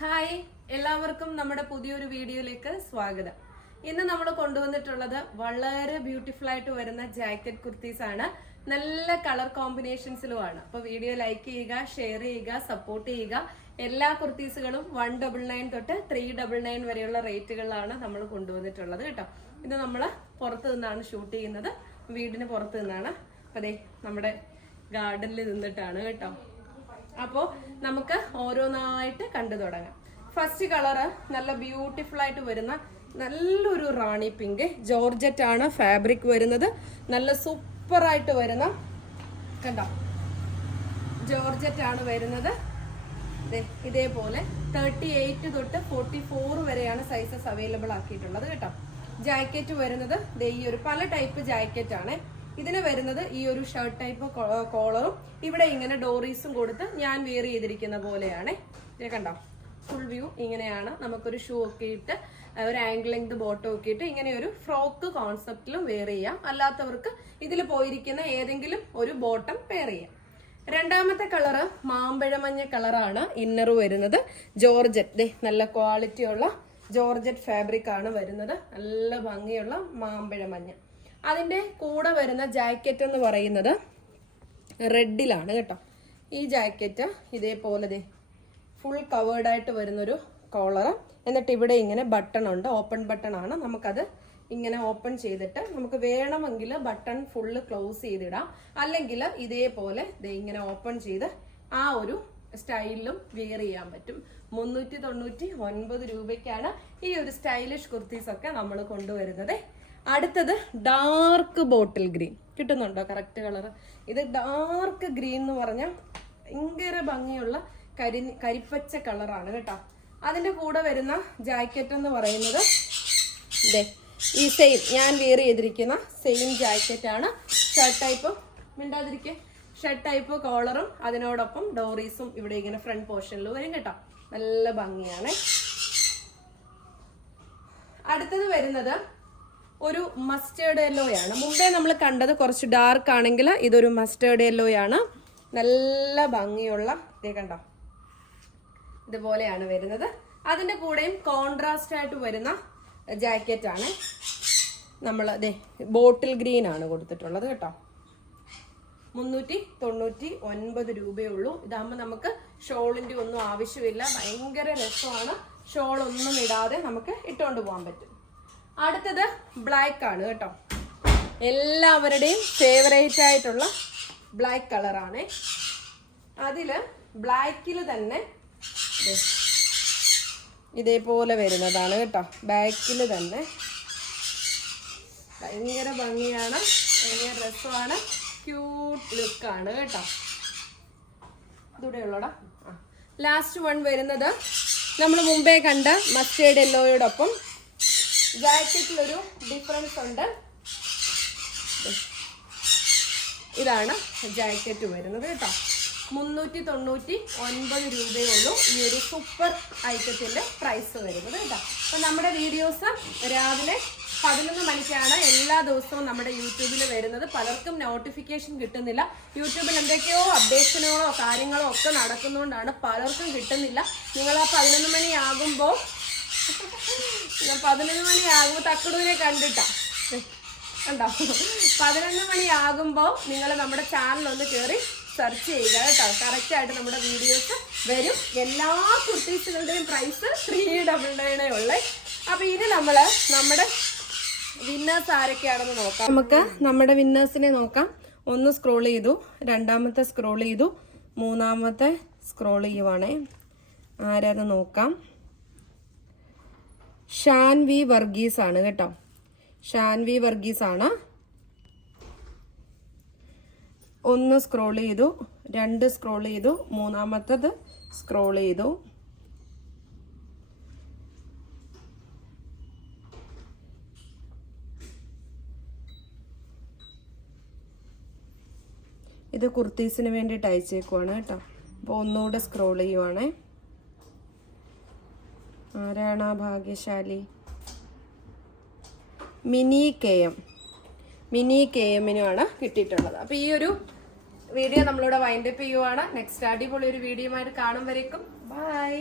Hi എല്ലാവർക്കും നമ്മുടെ പുതിയൊരു വീഡിയോയിലേക്ക് സ്വാഗതം. ഇന്ന് നമ്മൾ കൊണ്ടുവന്നിട്ടുള്ളത് വളരെ ബ്യൂട്ടിഫുൾ ആയിട്ട് വരുന്ന ജാക്കറ്റ് കുർത്തീസ് ആണ്. നല്ല കളർ കോമ്പിനേഷൻസിലുമാണ് അപ്പൊ വീഡിയോ ലൈക്ക് ചെയ്യുക ഷെയർ ചെയ്യുക സപ്പോർട്ട് ചെയ്യുക. എല്ലാ കുർത്തീസുകളും വൺ ഡബിൾ നയൻ തൊട്ട് ത്രീ ഡബിൾ നയൻ വരെയുള്ള റേറ്റുകളിലാണ് നമ്മൾ കൊണ്ടുവന്നിട്ടുള്ളത് കേട്ടോ. ഇത് നമ്മൾ പുറത്ത് നിന്നാണ് ഷൂട്ട് ചെയ്യുന്നത്. വീടിന് പുറത്ത് നിന്നാണ്. അപ്പൊ ദേ നമ്മുടെ ഗാർഡനിൽ നിന്നിട്ടാണ് കേട്ടോ. അപ്പോൾ നമുക്ക് ഓരോന്നായിട്ട് കണ്ടു തുടങ്ങാം. ഫസ്റ്റ് കളറ് നല്ല ബ്യൂട്ടിഫുൾ ആയിട്ട് വരുന്ന നല്ലൊരു റാണി പിങ്ക് ജോർജറ്റ് ആണ് ഫാബ്രിക് വരുന്നത്. നല്ല സൂപ്പർ ആയിട്ട് വരുന്ന കണ്ടോ? ജോർജറ്റ് ആണ് വരുന്നത്. ഇതേപോലെ തേർട്ടി എയ്റ്റ് തൊട്ട് ഫോർട്ടി ഫോർ വരെയാണ് സൈസസ് അവൈലബിൾ ആക്കിയിട്ടുള്ളത് കേട്ടോ. ജാക്കറ്റ് വരുന്നത് ഈ ഒരു പല ടൈപ്പ് ജാക്കറ്റ് ആണ്. ഇതിന് വരുന്നത് ഈ ഒരു ഷർട്ട് ടൈപ്പ് കോളറും ഇവിടെ ഇങ്ങനെ ഡോറീസും കൊടുത്ത് ഞാൻ വെയർ ചെയ്തിരിക്കുന്ന പോലെയാണ്. കണ്ടോ? ഫുൾ വ്യൂ ഇങ്ങനെയാണ്. നമുക്കൊരു ഷൂ ഒക്കെ ഇട്ട് ഒരു ആംഗിൾ ലെങ്ത് ബോട്ടം ഒക്കെ ഇട്ട് ഇങ്ങനെ ഒരു ഫ്രോക്ക് കോൺസെപ്റ്റിലും വെയർ ചെയ്യാം. അല്ലാത്തവർക്ക് ഇതിൽ പോയിരിക്കുന്ന ഏതെങ്കിലും ഒരു ബോട്ടം വെയർ ചെയ്യാം. രണ്ടാമത്തെ കളറ് മാമ്പഴമഞ്ഞ കളറാണ് ഇന്നർ വരുന്നത്. ജോർജറ്റ്. ദേ നല്ല ക്വാളിറ്റി ഉള്ള ജോർജറ്റ് ഫാബ്രിക് ആണ് വരുന്നത്. നല്ല ഭംഗിയുള്ള മാമ്പഴമഞ്ഞ അതിന്റെ കൂടെ വരുന്ന ജാക്കറ്റ് എന്ന് പറയുന്നത് റെഡിലാണ് കേട്ടോ. ഈ ജാക്കറ്റ് ഇതേപോലെ ഫുൾ കവേർഡായിട്ട് വരുന്നൊരു കോളർ എന്നിട്ട് ഇവിടെ ഇങ്ങനെ ബട്ടൺ ഉണ്ട്. ഓപ്പൺ ബട്ടൺ ആണ്. നമുക്കത് ഇങ്ങനെ ഓപ്പൺ ചെയ്തിട്ട് നമുക്ക് വേണമെങ്കിൽ ബട്ടൺ ഫുള്ള് ക്ലോസ് ചെയ്തിടാം. അല്ലെങ്കിൽ ഇതേപോലെ ഇങ്ങനെ ഓപ്പൺ ചെയ്ത് ആ ഒരു സ്റ്റൈലിലും വെയർ ചെയ്യാൻ പറ്റും. മുന്നൂറ്റി തൊണ്ണൂറ്റി ഒൻപത് രൂപയ്ക്കാണ് ഈ ഒരു സ്റ്റൈലിഷ് കുർത്തീസ് ഒക്കെ നമ്മൾ കൊണ്ടുവരുന്നത്. അടുത്തത് ഡാർക്ക് ബോട്ടിൽ ഗ്രീൻ കിട്ടുന്നുണ്ടോ? കറക്റ്റ് കളർ ഇത് ഡാർക്ക് ഗ്രീൻ എന്ന് പറഞ്ഞാൽ ഭയങ്കര ഭംഗിയുള്ള കരി കരിപ്പച്ച കളറാണ് കേട്ടോ. അതിന്റെ കൂടെ വരുന്ന ജാക്കറ്റ് എന്ന് പറയുന്നത് ഇതേ ഈ സെയിം ഞാൻ വെയർ ചെയ്തിരിക്കുന്ന സെയിം ജാക്കറ്റാണ് ഷർട്ട് ടൈപ്പ് മിണ്ടാതിരിക്കെ. ഷർട്ട് ടൈപ്പ് കോളറും അതിനോടൊപ്പം ഡോറീസും ഇവിടെ ഇങ്ങനെ ഫ്രണ്ട് പോർഷനിൽ വരും കേട്ടോ. നല്ല ഭംഗിയാണ്. അടുത്തത് വരുന്നത് ഒരു മസ്റ്റേർഡ് ആണ്. മുമ്പേ നമ്മൾ കണ്ടത് കുറച്ച് ഡാർക്ക് ആണെങ്കിൽ ഇതൊരു മസ്റ്റേർഡ് ആണ്. നല്ല ഭംഗിയുള്ള ഇതേ കണ്ടോ? ഇതുപോലെയാണ് വരുന്നത്. അതിന്റെ കൂടെയും കോൺട്രാസ്റ്റ് ആയിട്ട് വരുന്ന ജാക്കറ്റ് ആണ്. നമ്മൾ അതെ ബോട്ടിൽ ഗ്രീൻ ആണ് കൊടുത്തിട്ടുള്ളത് കേട്ടോ. മുന്നൂറ്റി തൊണ്ണൂറ്റി ഒൻപത് രൂപയുള്ളൂ. ഇതാകുമ്പോൾ നമുക്ക് ഷോളിന്റെ ഒന്നും ആവശ്യമില്ല. ഭയങ്കര രസമാണ്. ഷോളൊന്നും ഇടാതെ നമുക്ക് ഇട്ടുകൊണ്ട് പോകാൻ പറ്റും. അടുത്തത് ബ്ലാക്ക് ആണ് കേട്ടോ. എല്ലാവരുടെയും ഫേവറേറ്റ് ആയിട്ടുള്ള ബ്ലാക്ക് കളറാണ് അതിൽ ബ്ലാക്കിൽ തന്നെ ഇതേപോലെ വരുന്നതാണ് കേട്ടോ. ബാക്കിൽ തന്നെ. ഭയങ്കര ഭംഗിയാണ്. ഭയങ്കര രസമാണ്. ക്യൂട്ട് ലുക്കാണ് കേട്ടോ. ഇതൂടെ ഉള്ളടാ ലാസ്റ്റ് വൺ വരുന്നത് നമ്മൾ മുമ്പേ കണ്ട മസ്റ്റേഡ് യെല്ലോയോടൊപ്പം ജാക്കറ്റിലൊരു ഡിഫറൻസ് ഉണ്ട്. ഇതാണ് ജാക്കറ്റ് വരുന്നത് കേട്ടോ. മുന്നൂറ്റി തൊണ്ണൂറ്റി ഒൻപത് രൂപയേ ഉള്ളൂ. ഈ ഒരു സൂപ്പർ ഐറ്റത്തിന്റെ പ്രൈസ് വരുന്നത് കേട്ടോ. അപ്പൊ നമ്മുടെ വീഡിയോസ് രാവിലെ പതിനൊന്ന് മണിക്കാണ് എല്ലാ ദിവസവും നമ്മുടെ യൂട്യൂബിൽ വരുന്നത്. പലർക്കും നോട്ടിഫിക്കേഷൻ കിട്ടുന്നില്ല. യൂട്യൂബിൽ എന്തൊക്കെയോ അപ്ഡേഷനുകളോ കാര്യങ്ങളോ ഒക്കെ നടക്കുന്നതുകൊണ്ടാണ് പലർക്കും കിട്ടുന്നില്ല. നിങ്ങൾ ആ പതിനൊന്ന് മണിയാകുമ്പോൾ പതിനൊന്ന് മണിയാകുമ്പോൾ തക്കടൂരെ കണ്ടിട്ടാ. കണ്ടോ? പതിനൊന്ന് മണിയാകുമ്പോൾ നിങ്ങൾ നമ്മുടെ ചാനൽ ഒന്ന് കയറി സെർച്ച് ചെയ്യുക കേട്ടോ. കറക്റ്റ് ആയിട്ട് നമ്മുടെ വീഡിയോസ് വരും. എല്ലാ കുർത്തീസുകളുടെയും പ്രൈസ് ത്രീ ഡബിൾ നയനേ ഉള്ളേ. അപ്പൊ ഇനി നമ്മൾ നമ്മുടെ വിന്നേഴ്സ് ആരൊക്കെയാണെന്ന് നോക്കാം. നമുക്ക് നമ്മുടെ വിന്നേഴ്സിനെ നോക്കാം. ഒന്ന് സ്ക്രോൾ ചെയ്തു. രണ്ടാമത്തെ സ്ക്രോൾ ചെയ്തു. മൂന്നാമത്തെ സ്ക്രോൾ ചെയ്യുവാണേ. ആരാന്ന് നോക്കാം. ഷാൻവി വർഗീസ് ആണ് കേട്ടോ. ഷാൻവി വർഗീസ് ആണ്. ഒന്ന് സ്ക്രോൾ ചെയ്തു രണ്ട് സ്ക്രോൾ ചെയ്തു മൂന്നാമത്തത് സ്ക്രോൾ ചെയ്തു. ഇത് കുർത്തീസിന് വേണ്ടിയിട്ട് അയച്ചേക്കുവാണ് കേട്ടോ. അപ്പോൾ ഒന്നുകൂടെ സ്ക്രോൾ ചെയ്യുവാണേ. ആരാണ് ആ ഭാഗ്യശാലി. Mini K M. Mini K എമ്മിനുമാണ് കിട്ടിയിട്ടുള്ളത്. അപ്പോൾ ഈ ഒരു വീഡിയോ നമ്മളിവിടെ വൈൻഡപ്പ് ചെയ്യുവാണ്. നെക്സ്റ്റ് അടിപൊളി ഒരു വീഡിയോ ആയിട്ട് കാണും വരേക്കും. ബൈ